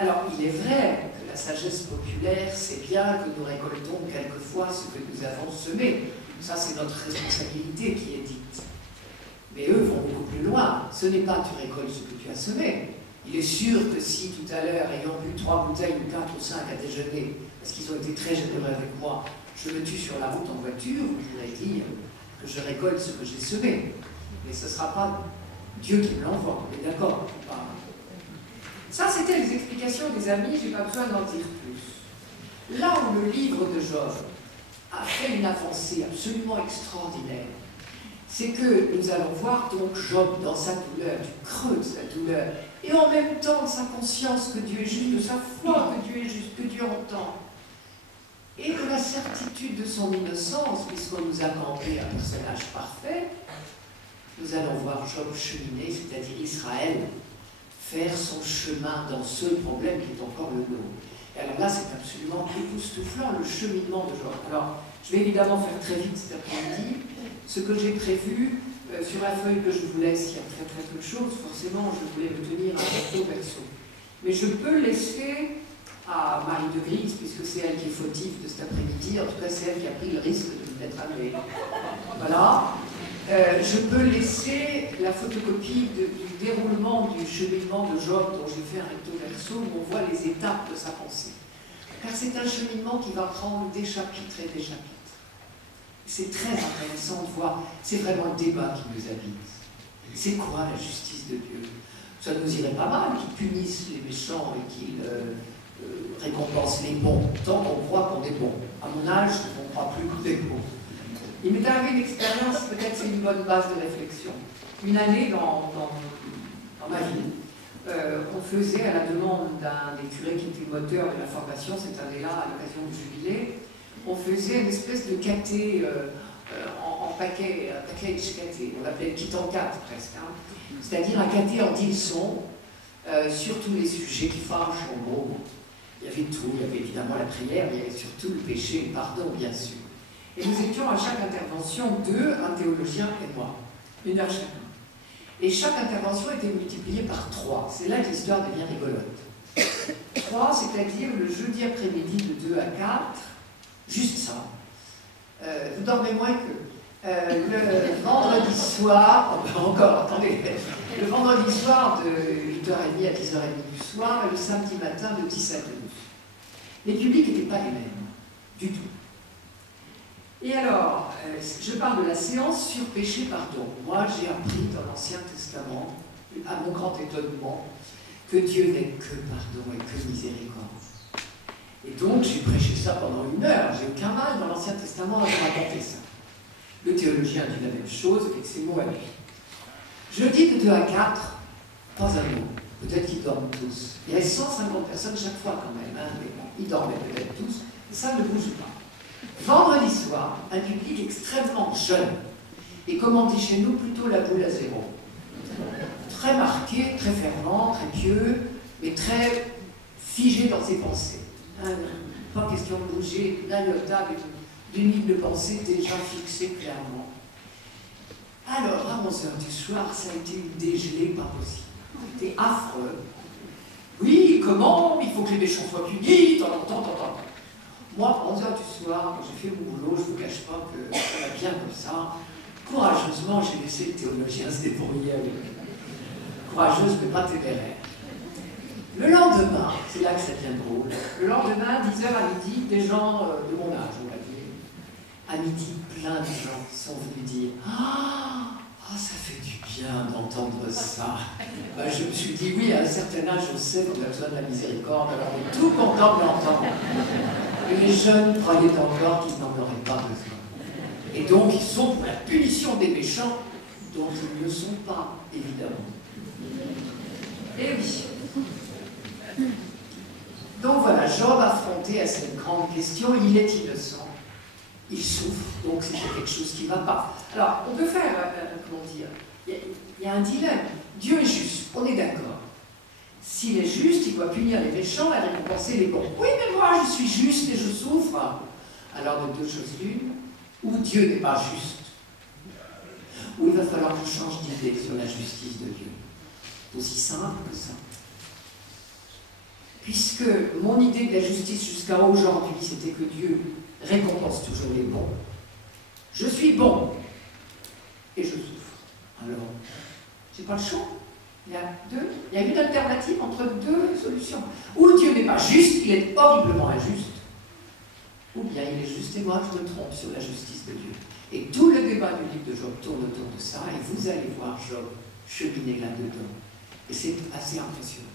Alors, il est vrai que la sagesse populaire, c'est bien que nous récoltons quelquefois ce que nous avons semé. Ça, c'est notre responsabilité qui est dite. Mais eux vont beaucoup plus loin. Ce n'est pas tu récoltes ce que tu as semé. Il est sûr que si tout à l'heure, ayant bu 3 bouteilles ou 4 ou 5 à déjeuner, parce qu'ils ont été très généreux avec moi, je me tue sur la route en voiture, je voudrais dire que je récolte ce que j'ai semé. Mais ce ne sera pas Dieu qui me l'envoie. On est d'accord? Ça, c'était les explications des amis, je n'ai pas besoin d'en dire plus. Là où le livre de Job a fait une avancée absolument extraordinaire, c'est que nous allons voir donc Job dans sa douleur, du creux de sa douleur, et en même temps de sa conscience que Dieu est juste, de sa foi que Dieu est juste, que Dieu entend, et de la certitude de son innocence, puisqu'on nous a campé un personnage parfait. Nous allons voir Job cheminer, c'est-à-dire Israël, faire son chemin dans ce problème qui est encore le nôtre. Et alors là, c'est absolument époustouflant, le cheminement de Job. Alors, je vais évidemment faire très vite cet après-midi. Ce que j'ai prévu, sur la feuille que je vous laisse, il y a très très peu de choses, forcément, je voulais me tenir à recto verso. Mais je peux laisser à Marie de Gries, puisque c'est elle qui est fautive de cet après-midi, en tout cas c'est elle qui a pris le risque de me mettre à mail. Voilà. Je peux laisser la photocopie du déroulement du cheminement de Job, dont j'ai fait un recto verso, où on voit les étapes de sa pensée. Car c'est un cheminement qui va prendre des chapitres et des chapitres. C'est très intéressant de voir, c'est vraiment le débat qui nous habite. C'est quoi la justice de Dieu? Ça nous irait pas mal qu'ils punissent les méchants et qu'ils récompensent les bons, tant qu'on croit qu'on est bon. À mon âge, on ne croit plus qu'on est bon. Il m'est arrivé une expérience, peut-être c'est une bonne base de réflexion. Une année dans ma vie, on faisait, à la demande d'un des curés qui était le moteur de la formation, cette année-là, à l'occasion du jubilé, on faisait une espèce de caté en package caté, on l'appelait kit en 4 presque, hein. C'est-à-dire un caté en 10 leçons sur tous les sujets qui fâchent, en gros. Il y avait tout, il y avait évidemment la prière, mais il y avait surtout le péché, le pardon, bien sûr. Et nous étions à chaque intervention deux, un théologien et moi, 1 heure chacun. Et chaque intervention était multipliée par 3. C'est là que l'histoire devient rigolote. 3, c'est-à-dire le jeudi après-midi de 2 à 4, juste ça. Vous dormez moins que. Le vendredi soir, encore, attendez, le vendredi soir de 8h30 à 10h30 du soir et le samedi matin de 10 à 12. Les publics n'étaient pas les mêmes, du tout. Et alors, je parle de la séance sur péché pardon. Moi, j'ai appris dans l'Ancien Testament, à mon grand étonnement, que Dieu n'est que pardon et que miséricorde. Et donc, j'ai prêché ça pendant 1 heure. J'ai aucun mal dans l'Ancien Testament à raconter ça. Le théologien dit la même chose avec ses mots à lui. Jeudi de 2 à 4, pas un mot. Peut-être qu'ils dorment tous. Il y avait 150 personnes chaque fois quand même, hein, mais bon, ils dormaient peut-être tous, et ça ne bouge pas. Vendredi soir, un public extrêmement jeune, et comme on dit chez nous, plutôt la boule à zéro. Très marqué, très fervent, très pieux, mais très figé dans ses pensées. Hein, pas question de bouger, d'un iota, d'une ligne de pensée déjà fixée clairement. Alors, à 11h du soir, ça a été une dégelée pas possible. C'était affreux. Oui, comment? Il faut que les méchants soient punis, tant. Moi, à 11h du soir, quand j'ai fait mon boulot, je ne vous cache pas que ça va bien comme ça. Courageusement, j'ai laissé le théologien se débrouiller avec lui. Courageuse, mais pas téméraire. Le lendemain, c'est là que ça devient drôle, le lendemain, 10h à midi, des gens de mon âge, on va dire, à midi, plein de gens sont venus dire « Ah, ça fait du bien d'entendre ça ». Ben, je me suis dit « Oui, à un certain âge, on sait qu'on a besoin de la miséricorde, alors on est tout content de l'entendre ». Et les jeunes croyaient encore qu'ils n'en auraient pas besoin. Et donc, ils sont pour la punition des méchants, dont ils ne sont pas, évidemment. Et oui. Donc voilà, Job affronté à cette grande question, il est innocent, il souffre, donc c'est quelque chose qui ne va pas. Alors, on peut faire, comment dire, il y a un dilemme. Dieu est juste, on est d'accord. S'il est juste, il doit punir les méchants et récompenser les bons. Oui, mais moi, je suis juste et je souffre. Alors, de 2 choses l'une, ou Dieu n'est pas juste, ou il va falloir qu'on change d'idée sur la justice de Dieu. C'est aussi simple que ça. puisque mon idée de la justice jusqu'à aujourd'hui, c'était que Dieu récompense toujours les bons. Je suis bon et je souffre. Alors, j'ai pas le choix. Il y a une alternative entre deux solutions. Ou Dieu n'est pas juste, il est horriblement injuste, ou bien il est juste et moi je me trompe sur la justice de Dieu. Et tout le débat du livre de Job tourne autour de ça, et vous allez voir Job cheminer là-dedans. Et c'est assez impressionnant.